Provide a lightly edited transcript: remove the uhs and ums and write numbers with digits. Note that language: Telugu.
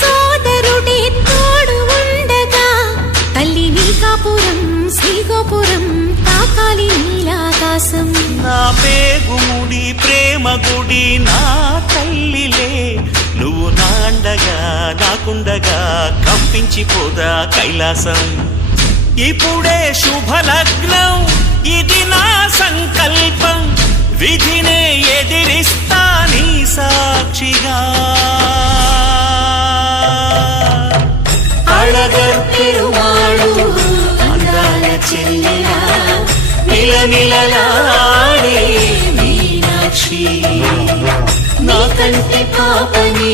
సోదరుడే తోడు ఉండగా తల్లి నీకాపురం శ్రీగోపురం తాకాలి నీలాకాశం. నా పేగుముడి ప్రేమ గుడి నా తల్లిలే, నువ్వు నాండగా నాకుండగా కంపించిపోదా కైలాసం. ఇప్పుడే శుభలగ్నం, ఇది నా సంకల్పం, విధినే ఎదిరిస్తా నీ సాక్షిగా. అళగర్ పెరుమాళు అందాల చెల్లెలా నిలనిలలాడే మీనాక్షి, నీ కంటి పాపని